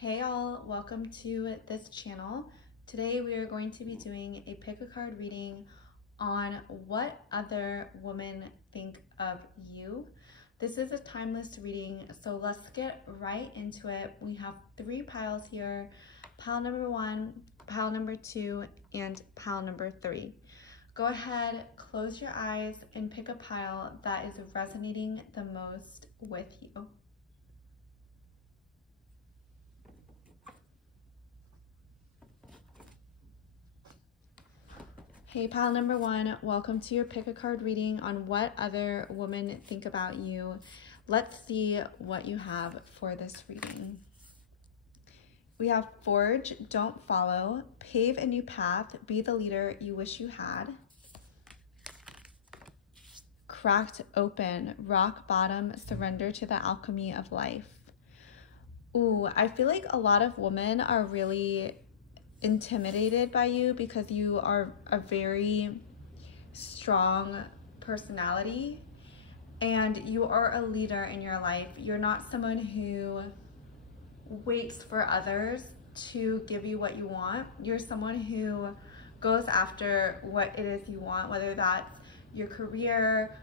Hey all, welcome to this channel. Today we are going to be doing a pick a card reading on what other women think of you. This is a timeless reading, so let's get right into it. We have 3 piles here, pile number 1, pile number 2, and pile number 3. Go ahead, close your eyes, and pick a pile that is resonating the most with you. Hey, pile number 1, welcome to your pick a card reading on what other women think about you. Let's see what you have for this reading. We have forge, don't follow, pave a new path, be the leader you wish you had. Cracked open, rock bottom, surrender to the alchemy of life. Ooh, I feel like a lot of women are really intimidated by you because you are a very strong personality and you are a leader in your life. You're not someone who waits for others to give you what you want. You're someone who goes after what it is you want, whether that's your career,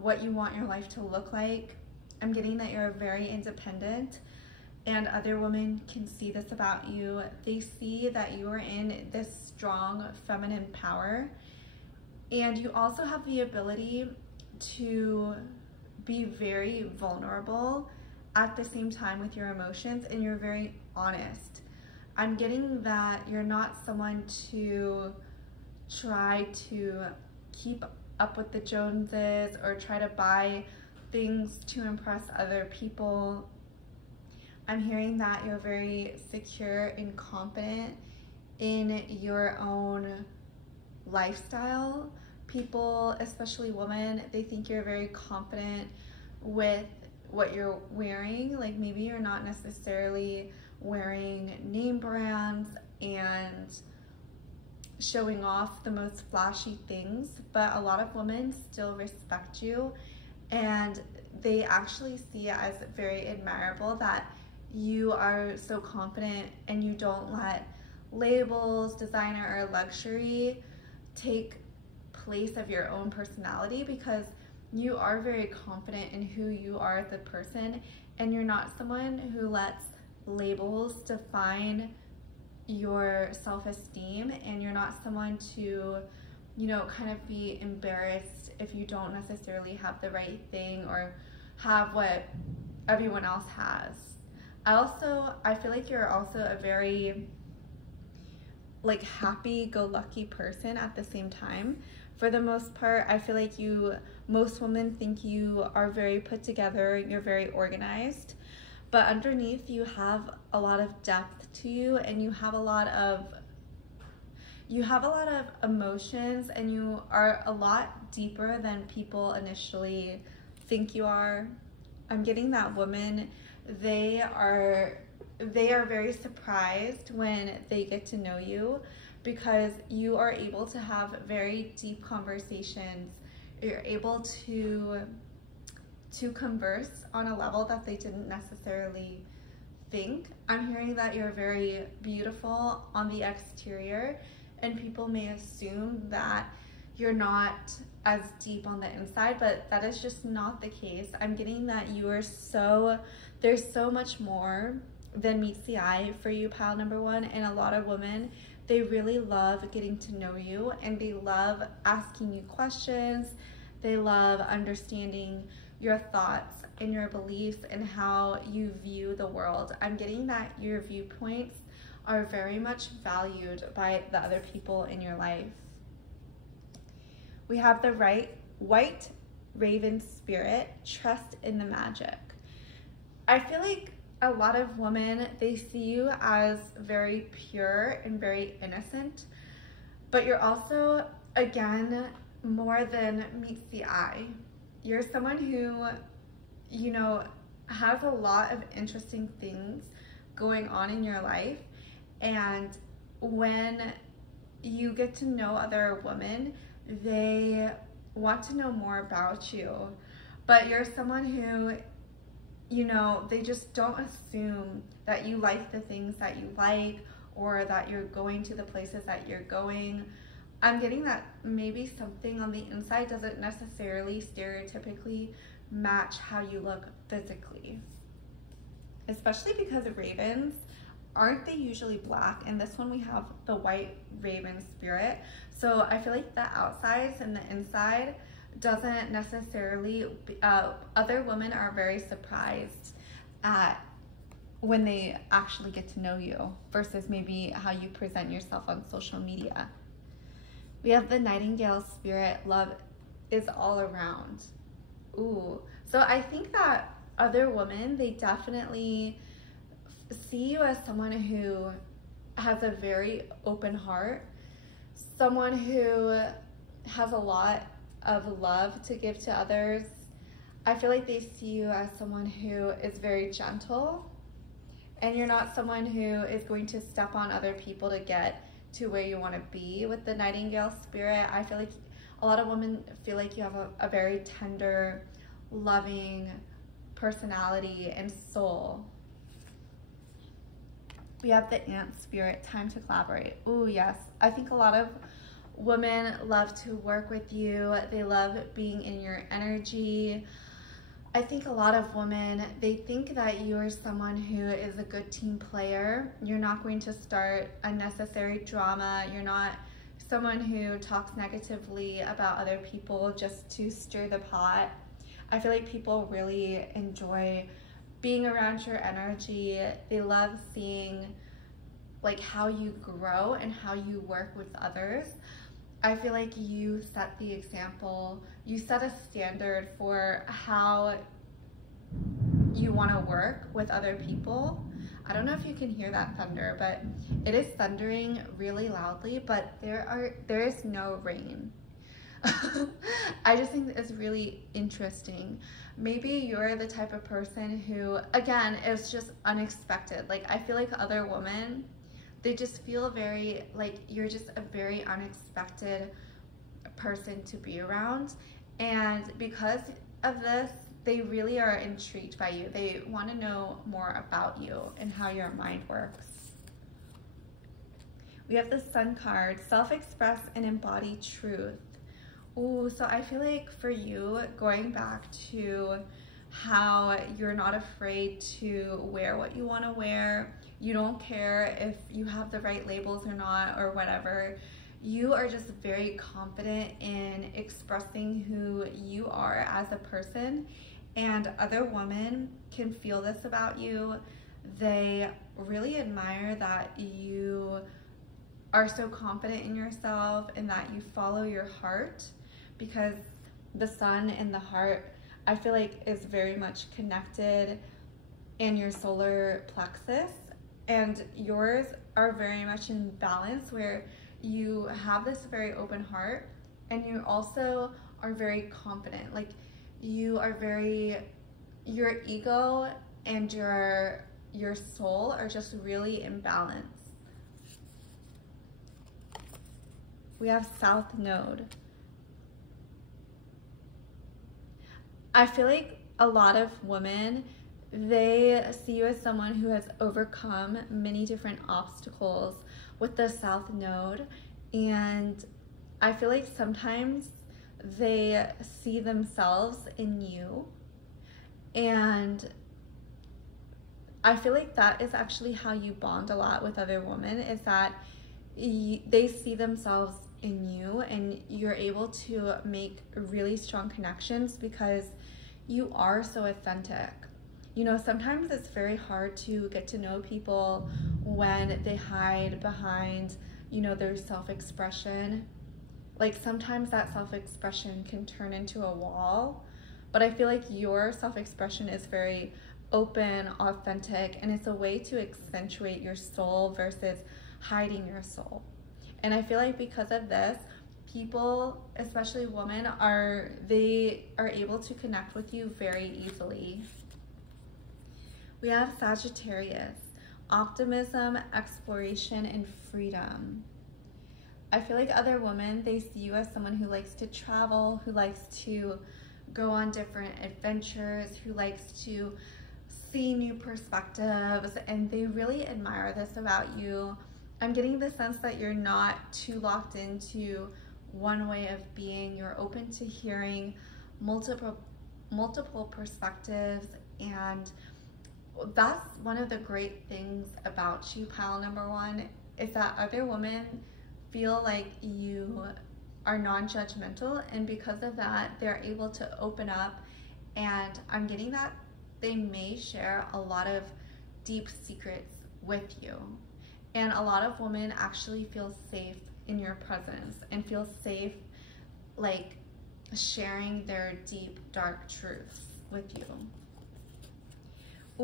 what you want your life to look like. I'm getting that you're very independent, and other women can see this about you. They see that you are in this strong feminine power, and you also have the ability to be very vulnerable at the same time with your emotions, and you're very honest. I'm getting that you're not someone to try to keep up with the Joneses or try to buy things to impress other people. I'm hearing that you're very secure and confident in your own lifestyle. People, especially women, they think you're very confident with what you're wearing. Like maybe you're not necessarily wearing name brands and showing off the most flashy things, but a lot of women still respect you, and they actually see it as very admirable that you are so confident and you don't let labels, designer, or luxury take place of your own personality, because you are very confident in who you are as a person, and you're not someone who lets labels define your self-esteem, and you're not someone to, you know, kind of be embarrassed if you don't necessarily have the right thing or have what everyone else has. I feel like you're also a very like happy-go-lucky person at the same time. For the most part, I feel like most women think you are very put together, you're very organized, but underneath you have a lot of depth to you, and you have a lot of emotions, and you are a lot deeper than people initially think you are. I'm getting that women, they are very surprised when they get to know you, because you are able to have very deep conversations. You're able to converse on a level that they didn't necessarily think. I'm hearing that you're very beautiful on the exterior, and people may assume that you're not as deep on the inside, but that is just not the case. I'm getting that there's so much more than meets the eye for you, pile number 1, and a lot of women, they really love getting to know you, and they love asking you questions. They love understanding your thoughts and your beliefs and how you view the world. I'm getting that your viewpoints are very much valued by the other people in your life. We have the white raven spirit, trust in the magic. I feel like a lot of women, they see you as very pure and very innocent, but you're also, again, more than meets the eye. You're someone who, you know, has a lot of interesting things going on in your life, and when you get to know other women, they want to know more about you. But you're someone who, you know, they just don't assume that you like the things that you like or that you're going to the places that you're going. I'm getting that maybe something on the inside doesn't necessarily stereotypically match how you look physically. Especially because ravens, aren't they usually black? And this one we have the white raven spirit. So I feel like the outsides and the inside doesn't necessarily, other women are very surprised at when they actually get to know you versus maybe how you present yourself on social media. We have the nightingale spirit. Love is all around. Ooh, so I think that other women, they definitely see you as someone who has a very open heart, someone who has a lot of love to give to others. I feel like they see you as someone who is very gentle, and you're not someone who is going to step on other people to get to where you want to be. With the nightingale spirit, I feel like a lot of women feel like you have a very tender, loving personality and soul. We have the ant spirit, time to collaborate. Ooh, yes. I think a lot of women love to work with you. They love being in your energy. I think a lot of women, they think that you are someone who is a good team player. You're not going to start unnecessary drama. You're not someone who talks negatively about other people just to stir the pot. I feel like people really enjoy being around your energy. They love seeing like how you grow and how you work with others. I feel like you set the example. You set a standard for how you want to work with other people. I don't know if you can hear that thunder, but it is thundering really loudly, but there is no rain. I just think it's really interesting. Maybe you're the type of person who, again, it's just unexpected. Like, I feel like other women, they just feel very, like, you're just a very unexpected person to be around. And because of this, they really are intrigued by you. They want to know more about you and how your mind works. We have the Sun card, self-express and embody truth. Ooh, so I feel like for you, going back to how you're not afraid to wear what you want to wear, you don't care if you have the right labels or not or whatever. You are just very confident in expressing who you are as a person, and other women can feel this about you. They really admire that you are so confident in yourself and that you follow your heart, because the sun and the heart, I feel like, is very much connected in your solar plexus, and yours are very much in balance, where you have this very open heart and you also are very confident. Like, you are very, your ego and your soul are just really in balance. We have South Node. I feel like a lot of women, they see you as someone who has overcome many different obstacles with the South Node, and I feel like sometimes they see themselves in you, and I feel like that is actually how you bond a lot with other women, is that they see themselves in you and you're able to make really strong connections because you are so authentic. You know, sometimes it's very hard to get to know people when they hide behind, you know, their self-expression. Like, sometimes that self-expression can turn into a wall, but I feel like your self-expression is very open, authentic, and it's a way to accentuate your soul versus hiding your soul. And I feel like because of this, people, especially women, they are able to connect with you very easily. We have Sagittarius, optimism, exploration, and freedom. I feel like other women, they see you as someone who likes to travel, who likes to go on different adventures, who likes to see new perspectives, and they really admire this about you. I'm getting the sense that you're not too locked into one way of being. You're open to hearing multiple perspectives, and that's one of the great things about you, pile number one, is that other women feel like you are non-judgmental, and because of that, they're able to open up, and I'm getting that they may share a lot of deep secrets with you. And a lot of women actually feel safe in your presence and feel safe like sharing their deep, dark truths with you.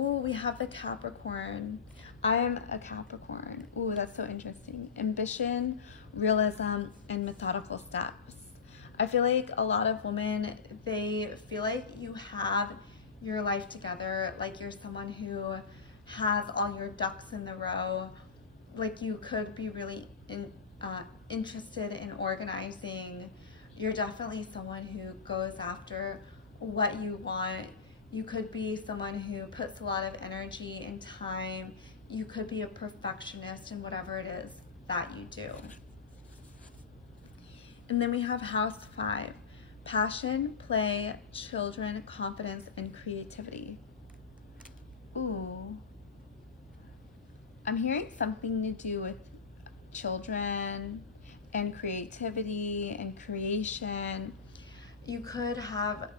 Ooh, we have the Capricorn. I am a Capricorn. Ooh, that's so interesting. Ambition, realism, and methodical steps. I feel like a lot of women, they feel like you have your life together, like you're someone who has all your ducks in the row, like you could be really interested in organizing. You're definitely someone who goes after what you want. You could be someone who puts a lot of energy and time. You could be a perfectionist in whatever it is that you do. And then we have house 5, passion, play, children, confidence, and creativity. Ooh. I'm hearing something to do with children and creativity and creation. You could have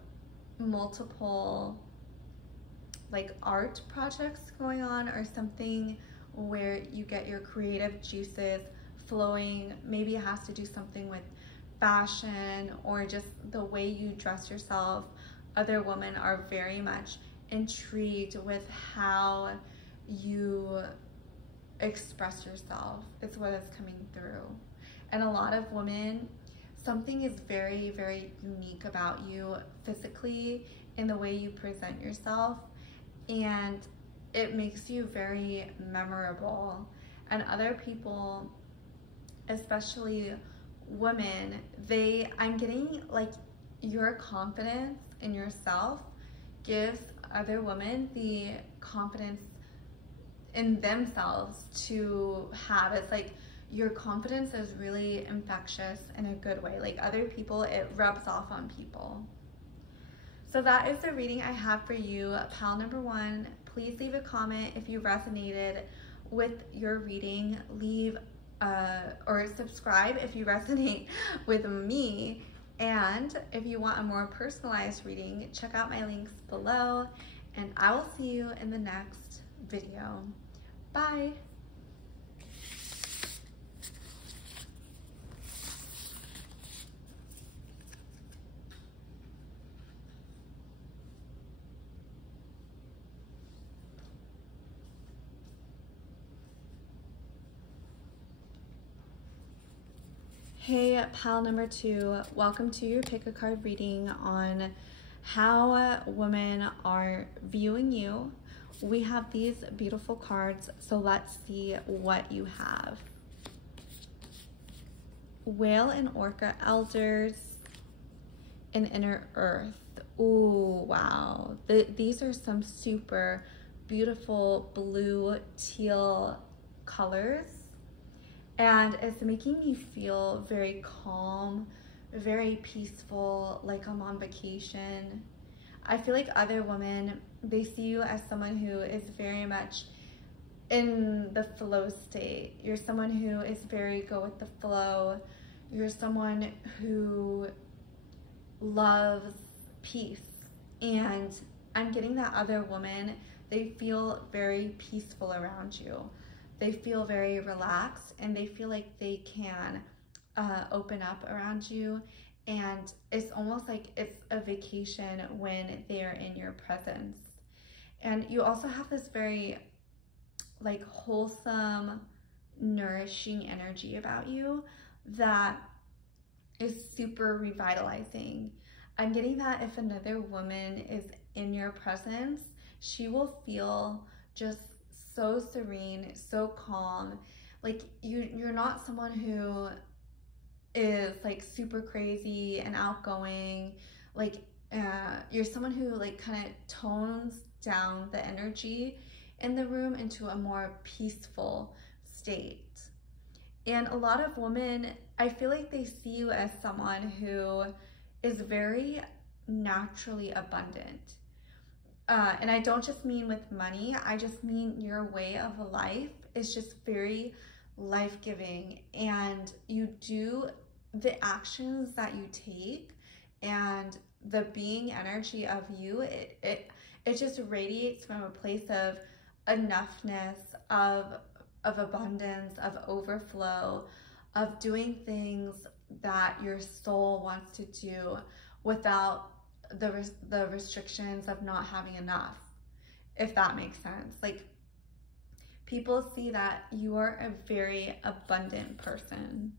multiple like art projects going on, or something where you get your creative juices flowing. Maybe it has to do something with fashion or just the way you dress yourself. Other women are very much intrigued with how you express yourself. It's what is coming through. And a lot of women, something is very, very unique about you physically in the way you present yourself, and it makes you very memorable. And other people, especially women, I'm getting like your confidence in yourself gives other women the confidence in themselves to have. It's like your confidence is really infectious in a good way. Like other people, it rubs off on people. So that is the reading I have for you, pal number 1. Please leave a comment if you resonated with your reading. Leave or subscribe if you resonate with me. And if you want a more personalized reading, check out my links below, and I will see you in the next video. Bye. Hey, pal number 2, welcome to your pick a card reading on how women are viewing you. We have these beautiful cards, so let's see what you have. Whale and Orca Elders and Inner Earth. Ooh, wow. These are some super beautiful blue teal colors. And it's making me feel very calm, very peaceful, like I'm on vacation. I feel like other women, they see you as someone who is very much in the flow state. You're someone who is very go with the flow. You're someone who loves peace. And I'm getting that other women, they feel very peaceful around you. They feel very relaxed, and they feel like they can open up around you, and it's almost like it's a vacation when they're in your presence. And you also have this very like wholesome, nourishing energy about you that is super revitalizing. I'm getting that if another woman is in your presence, she will feel just so serene, so calm. Like you're not someone who is like super crazy and outgoing. Like you're someone who like kind of tones down the energy in the room into a more peaceful state. And a lot of women, I feel like they see you as someone who is very naturally abundant. And I don't just mean with money, I just mean your way of life is just very life-giving, and you do the actions that you take and the being energy of you, it just radiates from a place of enoughness, of abundance, of overflow, of doing things that your soul wants to do without the restrictions of not having enough, if that makes sense. Like, people see that you are a very abundant person.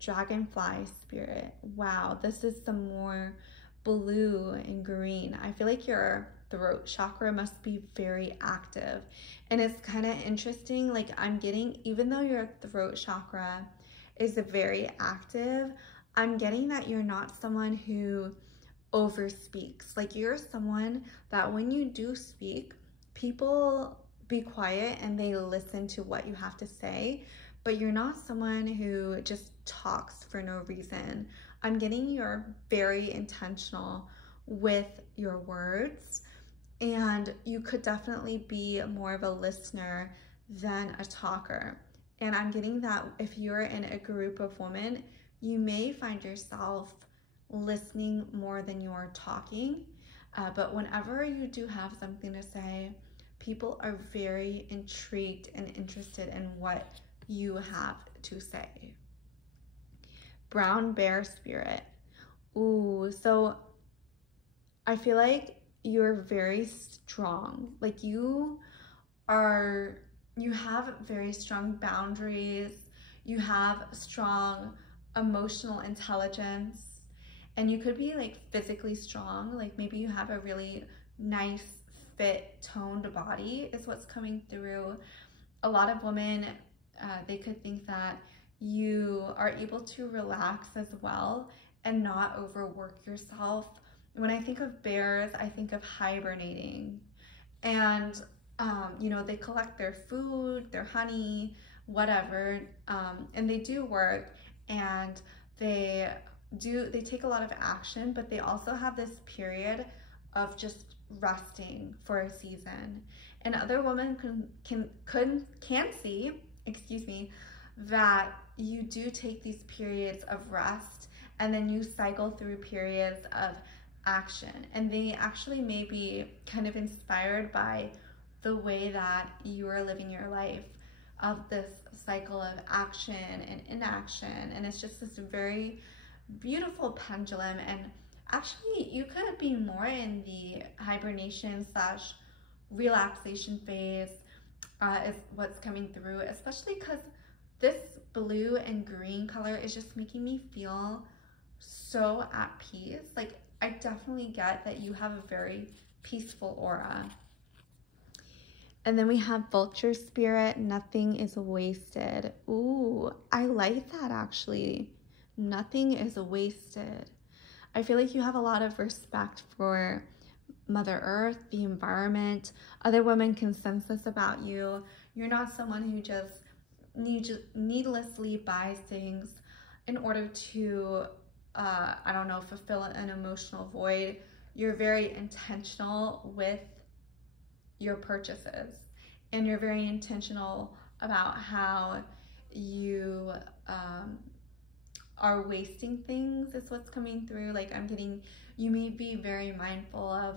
Dragonfly spirit. Wow, this is some more blue and green. I feel like your throat chakra must be very active. And it's kind of interesting, like I'm getting, even though your throat chakra is very active, I'm getting that you're not someone who overspeaks. Like, you're someone that when you do speak, people be quiet and they listen to what you have to say, but you're not someone who just talks for no reason. I'm getting you're very intentional with your words, and you could definitely be more of a listener than a talker. And I'm getting that if you're in a group of women, you may find yourself listening more than you're talking. But whenever you do have something to say, people are very intrigued and interested in what you have to say. Brown bear spirit. Ooh, so I feel like you're very strong. Like, you have very strong boundaries. You have strong emotional intelligence, and you could be like physically strong. Like, maybe you have a really nice, fit, toned body is what's coming through. A lot of women, they could think that you are able to relax as well and not overwork yourself. When I think of bears, I think of hibernating, and you know, they collect their food, their honey, whatever, and they do work, and they take a lot of action, but they also have this period of just resting for a season. And other women can see, excuse me, that you do take these periods of rest, and then you cycle through periods of action, and they actually may be kind of inspired by the way that you are living your life, of this cycle of action and inaction. And it's just this very beautiful pendulum. And actually, you could be more in the hibernation / relaxation phase, is what's coming through, especially because this blue and green color is just making me feel so at peace. Like, I definitely get that you have a very peaceful aura. And then we have vulture spirit. Nothing is wasted. Ooh, I like that actually. Nothing is wasted. I feel like you have a lot of respect for Mother Earth, the environment. Other women can sense this about you. You're not someone who just needlessly buys things in order to, I don't know, fulfill an emotional void. You're very intentional with your purchases, and you're very intentional about how you are wasting things, is what's coming through. Like, I'm getting, you may be very mindful of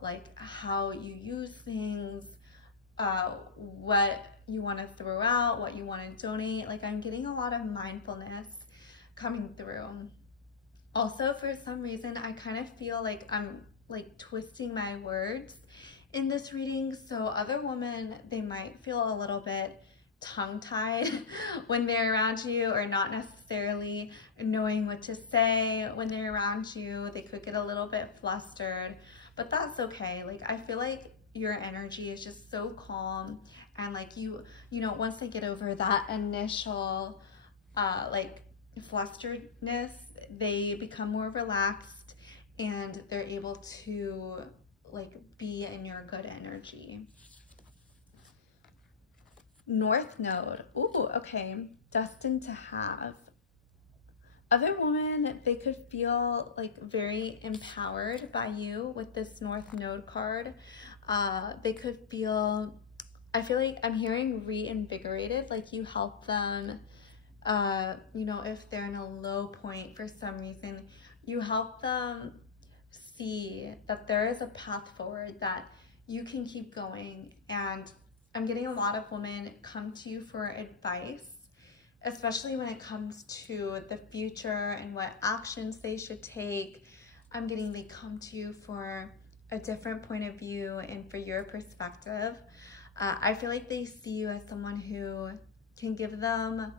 like how you use things, what you want to throw out, what you want to donate. Like, I'm getting a lot of mindfulness coming through. Also, for some reason, I kind of feel like I'm like twisting my words in this reading. So other women, they might feel a little bit tongue-tied when they're around you, or not necessarily knowing what to say when they're around you. They could get a little bit flustered, but that's okay. Like, I feel like your energy is just so calm, and like you know, once they get over that initial like flusteredness, they become more relaxed, and they're able to like be in your good energy. North Node. Ooh, okay. Destined to have. Other women, they could feel like very empowered by you with this North Node card. They could feel, I feel like I'm hearing reinvigorated, like you help them, you know, if they're in a low point for some reason, you help them see that there is a path forward, that you can keep going. And I'm getting a lot of women come to you for advice, especially when it comes to the future and what actions they should take. I'm getting they come to you for a different point of view and for your perspective. I feel like they see you as someone who can give them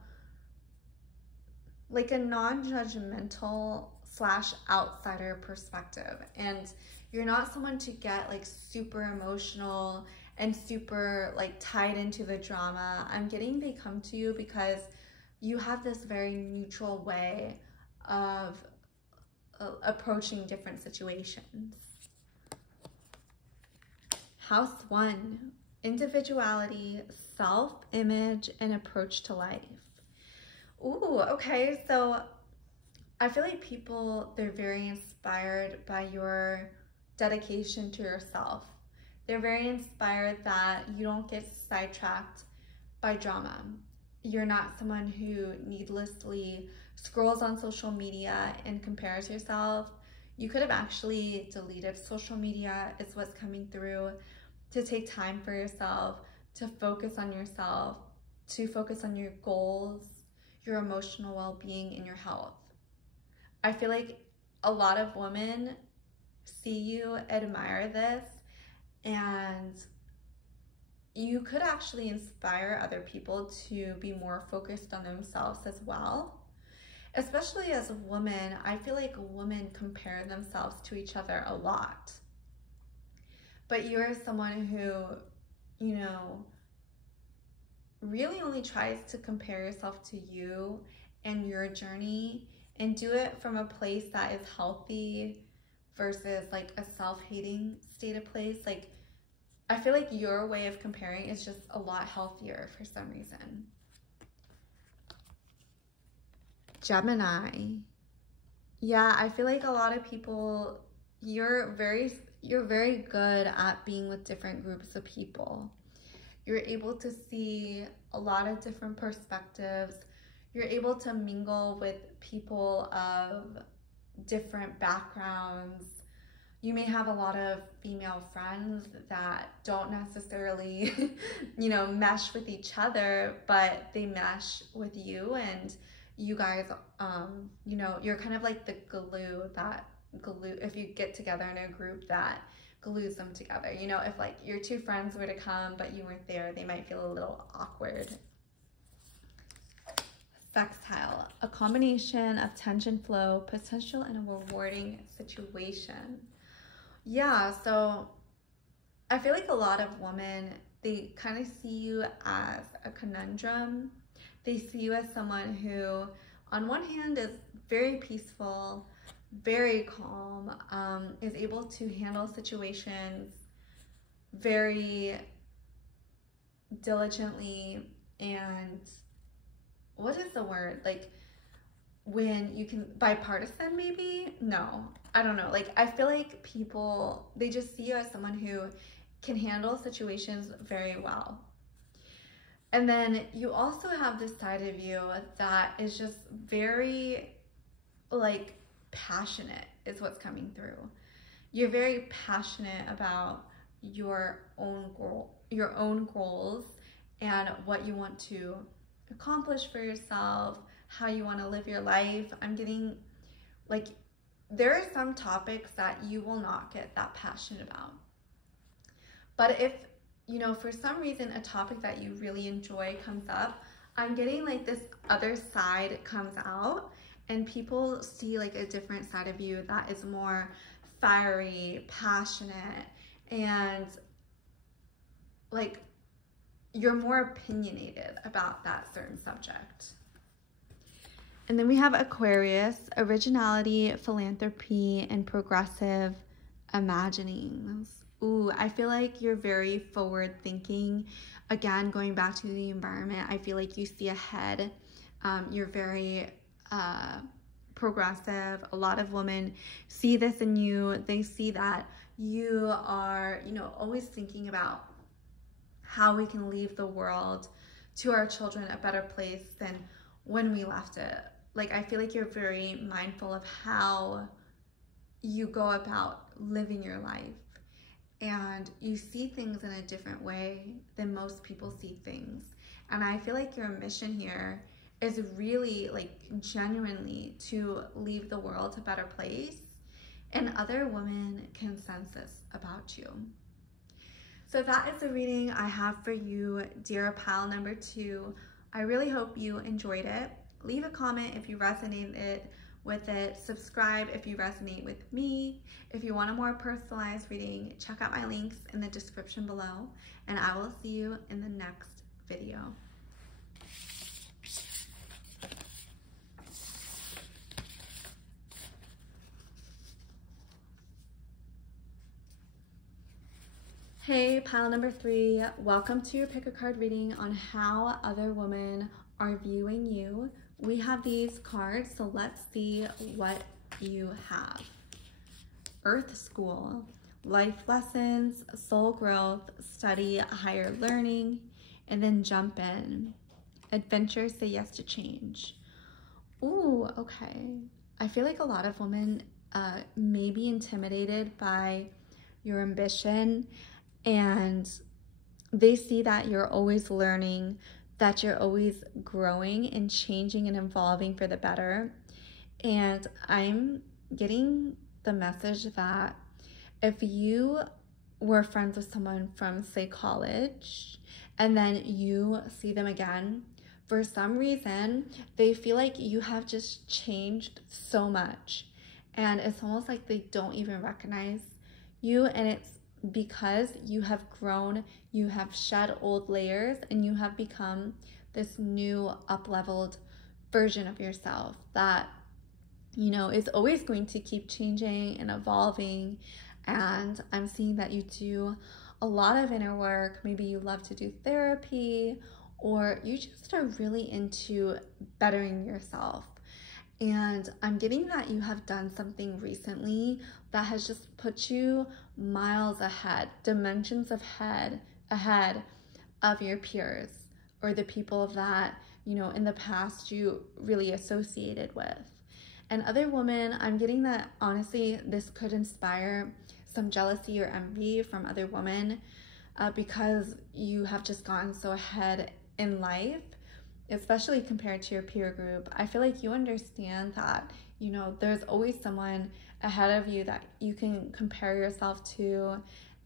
like a non-judgmental / outsider perspective. And you're not someone to get like super emotional and super like tied into the drama. I'm getting they come to you because you have this very neutral way of approaching different situations. House 1, individuality, self-image, and approach to life. Ooh, okay, so I feel like people, they're very inspired by your dedication to yourself. They're very inspired that you don't get sidetracked by drama. You're not someone who needlessly scrolls on social media and compares yourself. You could have actually deleted social media, is what's coming through, to take time for yourself, to focus on yourself, to focus on your goals, your emotional well-being, and your health. I feel like a lot of women see you, admire this, and you could actually inspire other people to be more focused on themselves as well. Especially as a woman, I feel like women compare themselves to each other a lot. But you're someone who, you know, really only tries to compare yourself to you and your journey, and do it from a place that is healthy versus like a self-hating state of place. Like, I feel like your way of comparing is just a lot healthier for some reason. Gemini. Yeah, I feel like a lot of people, you're very good at being with different groups of people. You're able to see a lot of different perspectives. You're able to mingle with people of different backgrounds. You may have a lot of female friends that don't necessarily, you know, mesh with each other, but they mesh with you, and you guys, you know, you're kind of like the glue, if you get together in a group, that glues them together. You know, if like your two friends were to come, but you weren't there, they might feel a little awkward. Sextile, a combination of tension flow, potential, and a rewarding situation. Yeah, so I feel like a lot of women, they kind of see you as a conundrum. They see you as someone who, on one hand, is very peaceful, very calm, is able to handle situations very diligently, and what is the word? Like, when you can, bipartisan maybe? No, I don't know. Like, I feel like people, they just see you as someone who can handle situations very well. And then you also have this side of you that is just very, like, passionate is what's coming through. You're very passionate about your own goals and what you want to accomplish for yourself, how you want to live your life. I'm getting, like, there are some topics that you will not get that passionate about. But if, you know, for some reason a topic that you really enjoy comes up, I'm getting like this other side comes out, and people see like a different side of you that is more fiery, passionate, and like you're more opinionated about that certain subject. And then we have Aquarius, originality, philanthropy, and progressive imaginings. Ooh, I feel like you're very forward thinking. Again, going back to the environment, I feel like you see ahead. You're very progressive. A lot of women see this in you. They see that you are, you know, always thinking about how we can leave the world to our children a better place than when we left it. Like, I feel like you're very mindful of how you go about living your life, and you see things in a different way than most people see things. And I feel like your mission here is really, like, genuinely to leave the world a better place, and other women can sense this about you. So that is the reading I have for you, dear pile number 2. I really hope you enjoyed it. Leave a comment if you resonated with it. Subscribe if you resonate with me. If you want a more personalized reading, check out my links in the description below, and I will see you in the next video. Hey, pile number 3, welcome to your pick a card reading on how other women are viewing you. We have these cards, so let's see what you have. Earth School, life lessons, soul growth, study, higher learning, and then jump in. Adventure, say yes to change. Ooh, okay. I feel like a lot of women may be intimidated by your ambition, and they see that you're always learning, that you're always growing and changing and evolving for the better. And I'm getting the message that if you were friends with someone from, say, college, and then you see them again, for some reason, they feel like you have just changed so much. And it's almost like they don't even recognize you, and it's because you have grown, you have shed old layers, and you have become this new up-leveled version of yourself that, you know, is always going to keep changing and evolving. And I'm seeing that you do a lot of inner work. Maybe you love to do therapy, or you just are really into bettering yourself. And I'm getting that you have done something recently that has just put you miles ahead, dimensions ahead of your peers, or the people that, you know, in the past you really associated with. And other women, I'm getting that honestly this could inspire some jealousy or envy from other women because you have just gotten so ahead in life, especially compared to your peer group. I feel like you understand that, you know, there's always someone ahead of you that you can compare yourself to.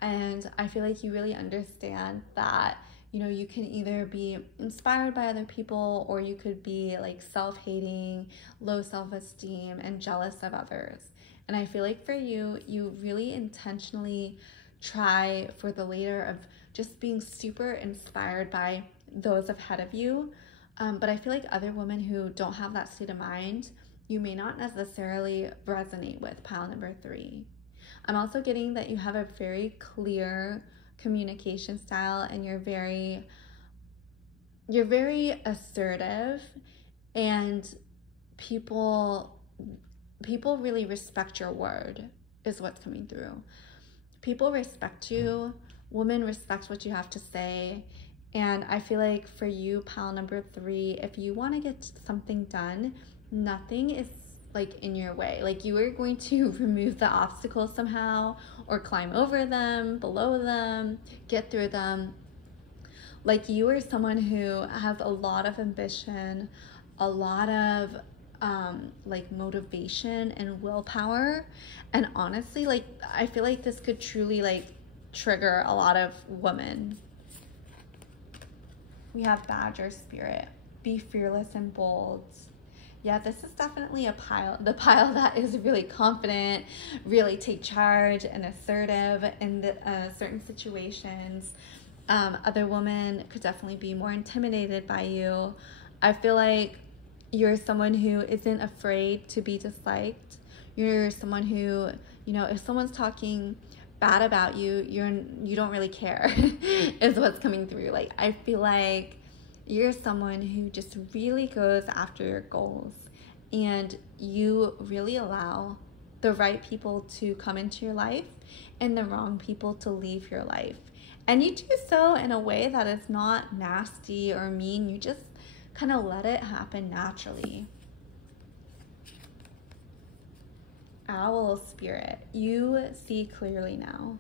And I feel like you really understand that, you know, you can either be inspired by other people, or you could be like self-hating, low self-esteem, and jealous of others. And I feel like for you, you really intentionally try for the later of just being super inspired by those ahead of you. But I feel like other women who don't have that state of mind, you may not necessarily resonate with, pile number 3. I'm also getting that you have a very clear communication style, and you're very assertive, and people really respect your word is what's coming through. People respect you. Women respect what you have to say. And I feel like for you, pile number 3, if you want to get something done, nothing is like in your way. Like, you are going to remove the obstacles somehow, or climb over them, below them, get through them. Like, you are someone who has a lot of ambition, a lot of like motivation and willpower. And honestly, like, I feel like this could truly like trigger a lot of women. We have Badger Spirit. Be fearless and bold. Yeah, this is definitely the pile that is really confident, really take charge and assertive in certain situations. Other women could definitely be more intimidated by you. I feel like you're someone who isn't afraid to be disliked. You're someone who You know, if someone's talking bad about you, you don't really care is what's coming through. Like, I feel like you're someone who just really goes after your goals, and you really allow the right people to come into your life and the wrong people to leave your life. And you do so in a way that is not nasty or mean. You just kind of let it happen naturally. Owl spirit, you see clearly now.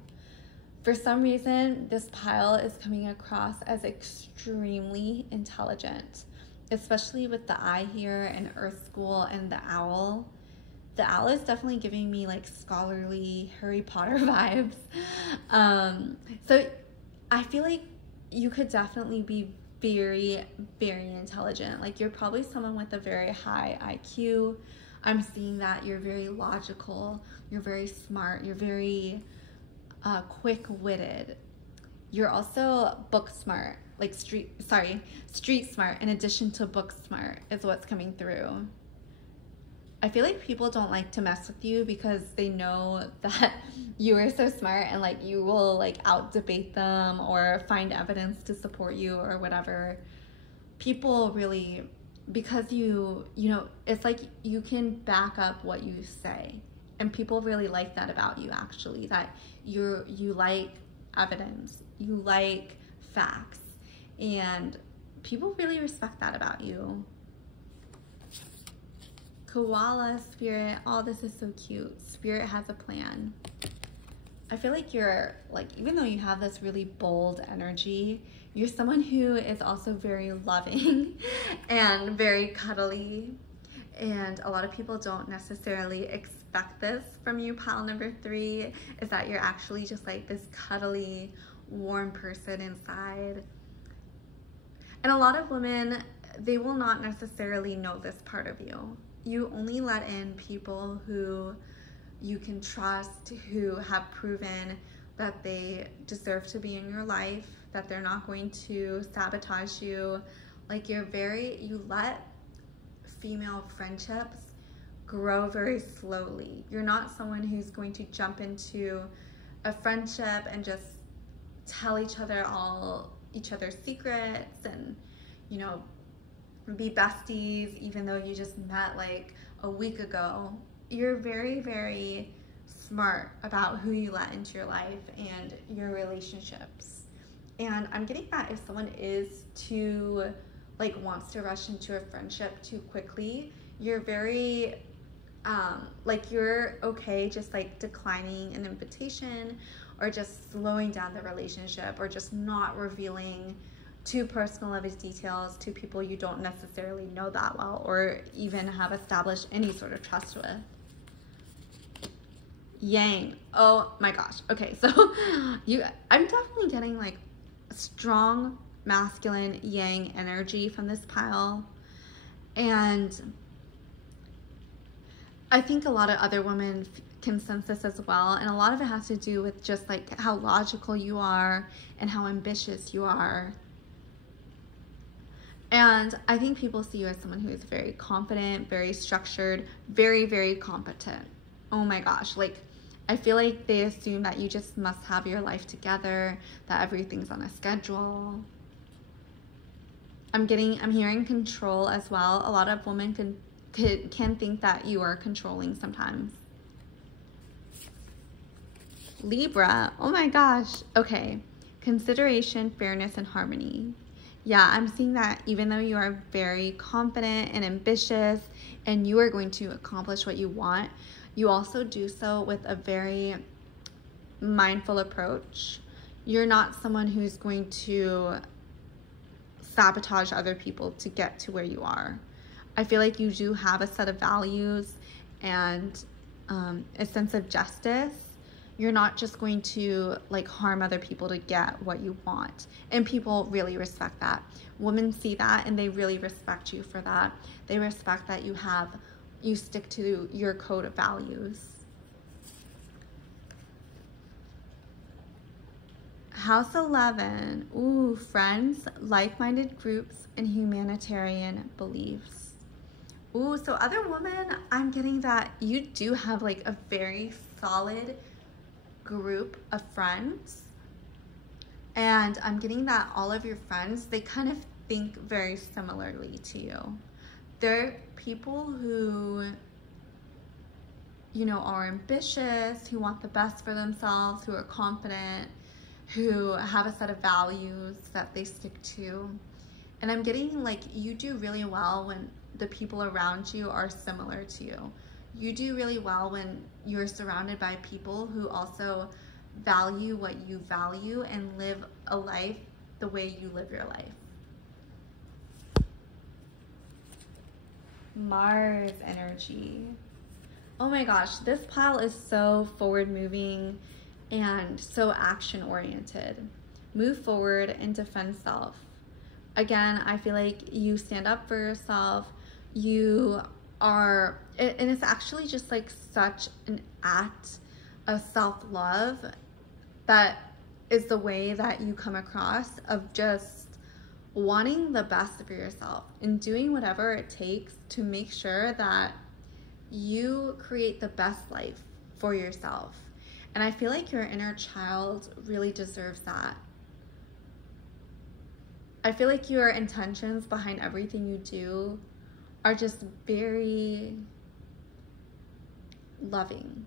For some reason, this pile is coming across as extremely intelligent, especially with the eye here and Earth School and the owl. The owl is definitely giving me like scholarly Harry Potter vibes. So I feel like you could definitely be very, very intelligent. Like, you're probably someone with a very high IQ. I'm seeing that you're very logical, you're very smart, you're very quick-witted. You're also book smart, like street smart in addition to book smart is what's coming through. I feel like people don't like to mess with you because they know that you are so smart, and like you will like out debate them or find evidence to support you or whatever. People really, because you know, it's like you can back up what you say, and people really like that about you, actually, that you like evidence, you like facts, and people really respect that about you. Koala spirit, oh, this is so cute. Spirit has a plan. I feel like you're like, even though you have this really bold energy, you're someone who is also very loving and very cuddly. And a lot of people don't necessarily expect this from you, pile number 3, is that you're actually just like this cuddly, warm person inside. And a lot of women, they will not necessarily know this part of you. You only let in people who you can trust, who have proven that they deserve to be in your life, that they're not going to sabotage you. Like, you let female friendships grow very slowly. You're not someone who's going to jump into a friendship and just tell each other's secrets and, you know, be besties even though you just met like a week ago. You're very, very smart about who you let into your life and your relationships. And I'm getting that if someone is too, like, wants to rush into a friendship too quickly, you're very, like, you're okay just like declining an invitation or just slowing down the relationship or just not revealing too personal of his details to people you don't necessarily know that well or even have established any sort of trust with. Yang, oh my gosh. Okay, so I'm definitely getting like strong masculine yang energy from this pile, and I think a lot of other women can sense this as well, and a lot of it has to do with just like how logical you are and how ambitious you are. And I think people see you as someone who is very confident, very structured, very, very competent. Oh my gosh, like, I feel like they assume that you just must have your life together, that everything's on a schedule. I'm hearing control as well. A lot of women can think that you are controlling sometimes. Libra, oh my gosh. Okay, consideration, fairness, and harmony. Yeah, I'm seeing that even though you are very confident and ambitious and you are going to accomplish what you want, you also do so with a very mindful approach. You're not someone who's going to sabotage other people to get to where you are. I feel like you do have a set of values and a sense of justice. You're not just going to like harm other people to get what you want. And people really respect that. Women see that and they really respect you for that. They respect that you stick to your code of values. House 11, ooh, friends, like-minded groups, and humanitarian beliefs. Ooh, so other women, I'm getting that you do have like a very solid group of friends. And I'm getting that all of your friends, they kind of think very similarly to you. They're people who, you know, are ambitious, who want the best for themselves, who are confident, who have a set of values that they stick to. And I'm getting like you do really well when the people around you are similar to you. You do really well when you're surrounded by people who also value what you value and live a life the way you live your life. Mars energy. Oh my gosh, this pile is so forward moving and so action oriented. Move forward and defend self. Again, I feel like you stand up for yourself. You are, and it's actually just like such an act of self-love that is the way that you come across, of just wanting the best for yourself and doing whatever it takes to make sure that you create the best life for yourself. And I feel like your inner child really deserves that. I feel like your intentions behind everything you do are just very loving.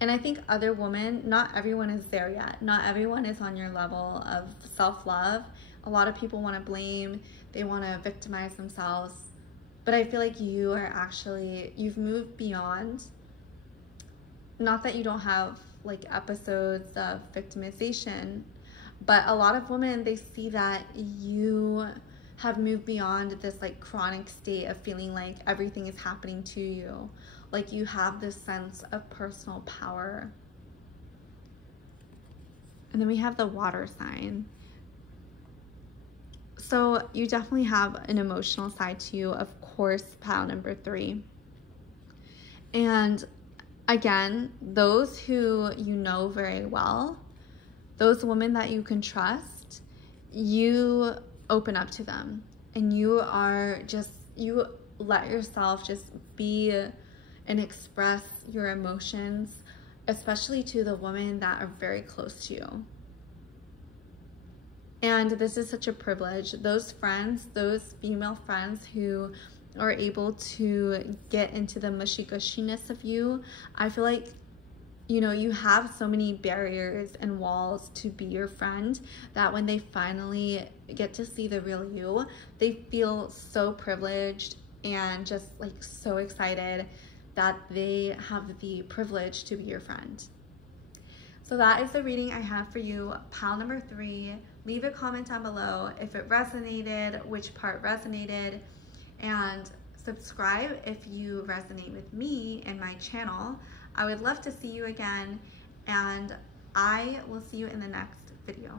And I think other women, not everyone is there yet. Not everyone is on your level of self-love. A lot of people want to blame, they want to victimize themselves. But I feel like you are actually, you've moved beyond. Not that you don't have like episodes of victimization, but a lot of women, they see that you have moved beyond this like chronic state of feeling like everything is happening to you. Like you have this sense of personal power. And then we have the water sign. So you definitely have an emotional side to you, of course, pile number 3. And again, those who you know very well, those women that you can trust, you open up to them and you are just, you let yourself just be and express your emotions, especially to the women that are very close to you. And this is such a privilege. Those friends, those female friends who are able to get into the mushy-gushiness of you, I feel like, you know, you have so many barriers and walls to be your friend that when they finally get to see the real you, they feel so privileged and just like so excited that they have the privilege to be your friend. So that is the reading I have for you, pile number 3. Leave a comment down below if it resonated, which part resonated, and subscribe if you resonate with me and my channel. I would love to see you again, and I will see you in the next video.